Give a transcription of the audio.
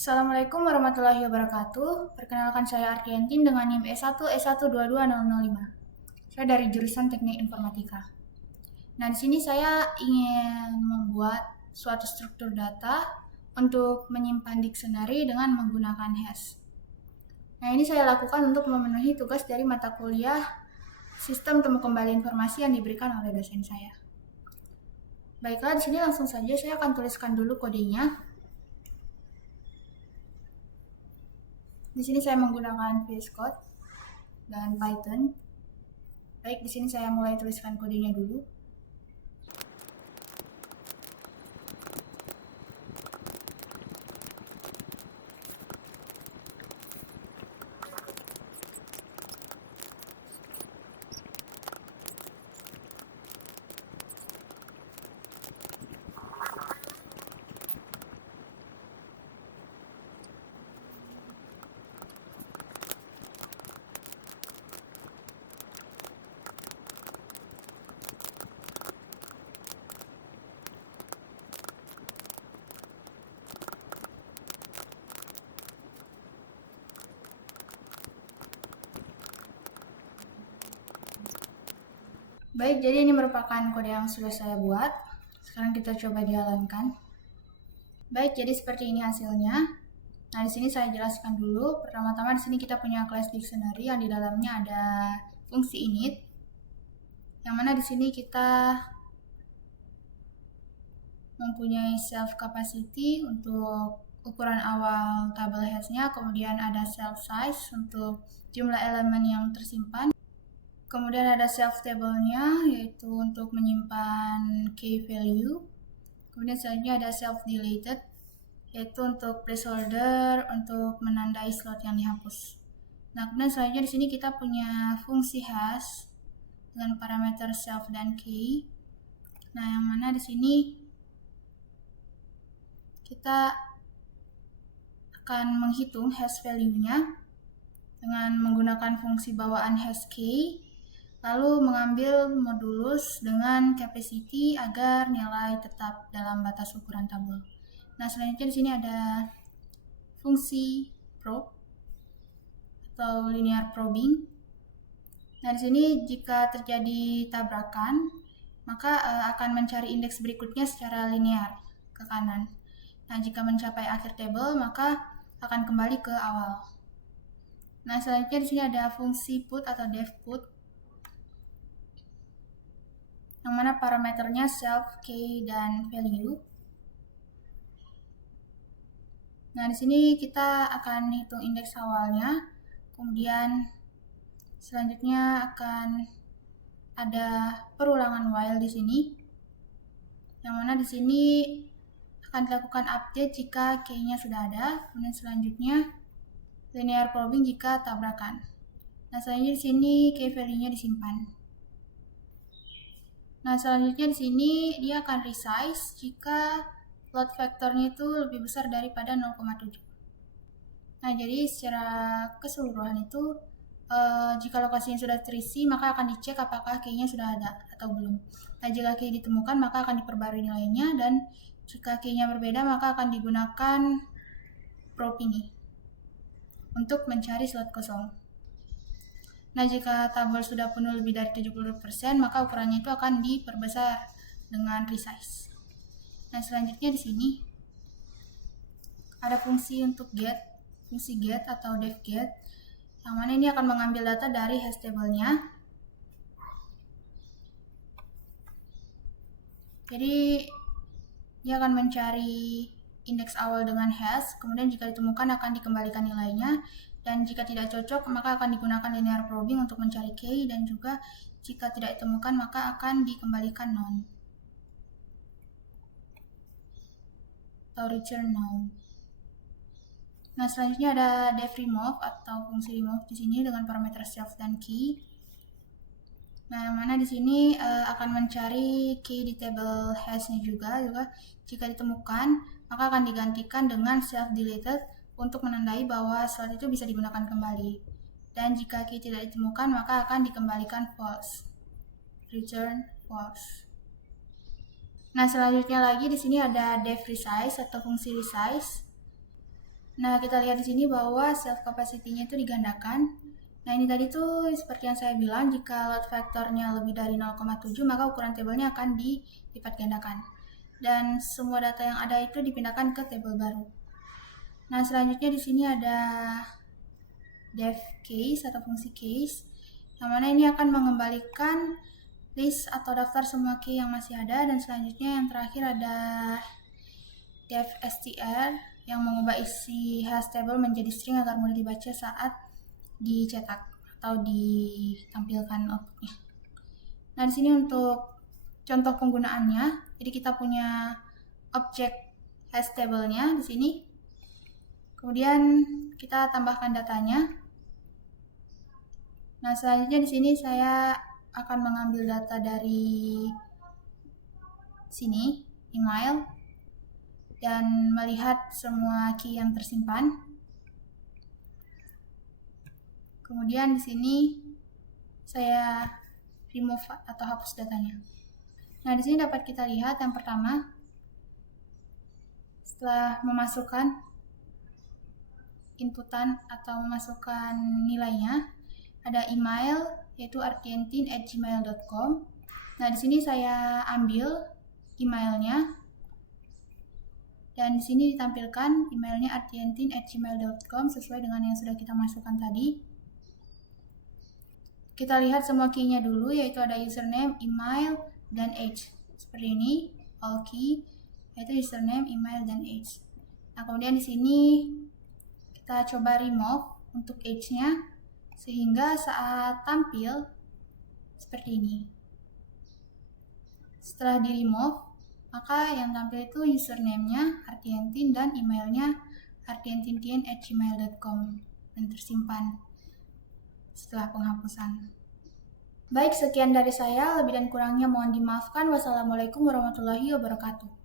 Assalamualaikum warahmatullahi wabarakatuh. Perkenalkan saya Arkiantin dengan NIM S1 S1222005. Saya dari jurusan Teknik Informatika. Nah, di sini saya ingin membuat suatu struktur data untuk menyimpan dictionary dengan menggunakan hash. Nah, ini saya lakukan untuk memenuhi tugas dari mata kuliah Sistem Temu Kembali Informasi yang diberikan oleh dosen saya. Baiklah, di sini langsung saja saya akan tuliskan dulu kodenya. Di sini saya menggunakan VS Code dan Python. Baik, di sini saya mulai tuliskan kodenya dulu. Baik, jadi ini merupakan kode yang sudah saya buat. Sekarang kita coba jalankan. Baik, jadi seperti ini hasilnya. Nah, di sini saya jelaskan dulu. Pertama-tama di sini kita punya class dictionary yang di dalamnya ada fungsi init. Yang mana di sini kita mempunyai self capacity untuk ukuran awal tabel hash-nya, kemudian ada self size untuk jumlah elemen yang tersimpan. Kemudian ada self table-nya, yaitu untuk menyimpan key value. Kemudian selanjutnya ada self deleted, yaitu untuk placeholder untuk menandai slot yang dihapus. Nah, kemudian selanjutnya di sini kita punya fungsi hash dengan parameter self dan key. Nah, yang mana di sini kita akan menghitung hash value-nya dengan menggunakan fungsi bawaan hash key, lalu mengambil modulus dengan capacity agar nilai tetap dalam batas ukuran tabel. Nah, selanjutnya di sini ada fungsi probe atau linear probing. Nah, di sini jika terjadi tabrakan, maka akan mencari indeks berikutnya secara linear ke kanan. Nah, jika mencapai akhir tabel, maka akan kembali ke awal. Nah, selanjutnya di sini ada fungsi put atau def put, yang mana parameternya self, key, dan value. Nah, di sini kita akan hitung indeks awalnya, kemudian selanjutnya akan ada perulangan while di sini, yang mana di sini akan dilakukan update jika key-nya sudah ada, kemudian selanjutnya linear probing jika tabrakan. Nah, selanjutnya di sini key value-nya disimpan. Nah, selanjutnya di sini dia akan resize jika load vektornya itu lebih besar daripada 0,7. Nah, jadi secara keseluruhan itu jika lokasinya sudah terisi, maka akan dicek apakah key-nya sudah ada atau belum. Nah, jika key ditemukan, maka akan diperbarui nilainya, dan jika key-nya berbeda, maka akan digunakan probe ini untuk mencari slot kosong. Nah, jika tabel sudah penuh lebih dari 70%, maka ukurannya itu akan diperbesar dengan resize. Nah, selanjutnya di sini ada fungsi untuk get, fungsi get atau def get, yang mana ini akan mengambil data dari hash table-nya. Jadi dia akan mencari indeks awal dengan hash, kemudian jika ditemukan akan dikembalikan nilainya, dan jika tidak cocok maka akan digunakan linear probing untuk mencari key, dan juga jika tidak ditemukan maka akan dikembalikan none atau return none. Nah, selanjutnya ada def remove atau fungsi remove di sini dengan parameter self dan key. Nah, yang mana di sini akan mencari key di table hash-nya juga jika ditemukan maka akan digantikan dengan self deleted untuk menandai bahwa slot itu bisa digunakan kembali. Dan jika key tidak ditemukan maka akan dikembalikan false. Return false. Nah, selanjutnya lagi di sini ada def resize atau fungsi resize. Nah, kita lihat di sini bahwa self capacity-nya itu digandakan. Nah, ini tadi tuh seperti yang saya bilang, jika load vektornya lebih dari 0,7, maka ukuran tabelnya akan dilipat gandakan. Dan semua data yang ada itu dipindahkan ke tabel baru. Nah, selanjutnya di sini ada def case atau fungsi case, yang mana ini akan mengembalikan list atau daftar semua key yang masih ada. Dan selanjutnya yang terakhir ada def str yang mengubah isi hash table menjadi string agar mudah dibaca saat dicetak atau ditampilkan outputnya. Nah, di sini untuk contoh penggunaannya, jadi kita punya objek hash table-nya di sini. Kemudian kita tambahkan datanya. Nah, selanjutnya di sini saya akan mengambil data dari sini, email, dan melihat semua key yang tersimpan. Kemudian di sini saya remove atau hapus datanya. Nah, di sini dapat kita lihat yang pertama, setelah memasukkan inputan atau memasukkan nilainya, ada email yaitu ardientin@gmail.com. Nah, di sini saya ambil emailnya dan di sini ditampilkan emailnya ardientin@gmail.com sesuai dengan yang sudah kita masukkan tadi. Kita lihat semua key-nya dulu, yaitu ada username, email, dan age. Seperti ini, all key, yaitu username, email, dan age. Nah, kemudian di sini kita coba remove untuk age-nya, sehingga saat tampil seperti ini. Setelah di remove, maka yang tampil itu username-nya Ardientin dan emailnya ardientintien@gmail.com dan tersimpan setelah penghapusan. Baik, sekian dari saya. Lebih dan kurangnya mohon dimaafkan. Wassalamualaikum warahmatullahi wabarakatuh.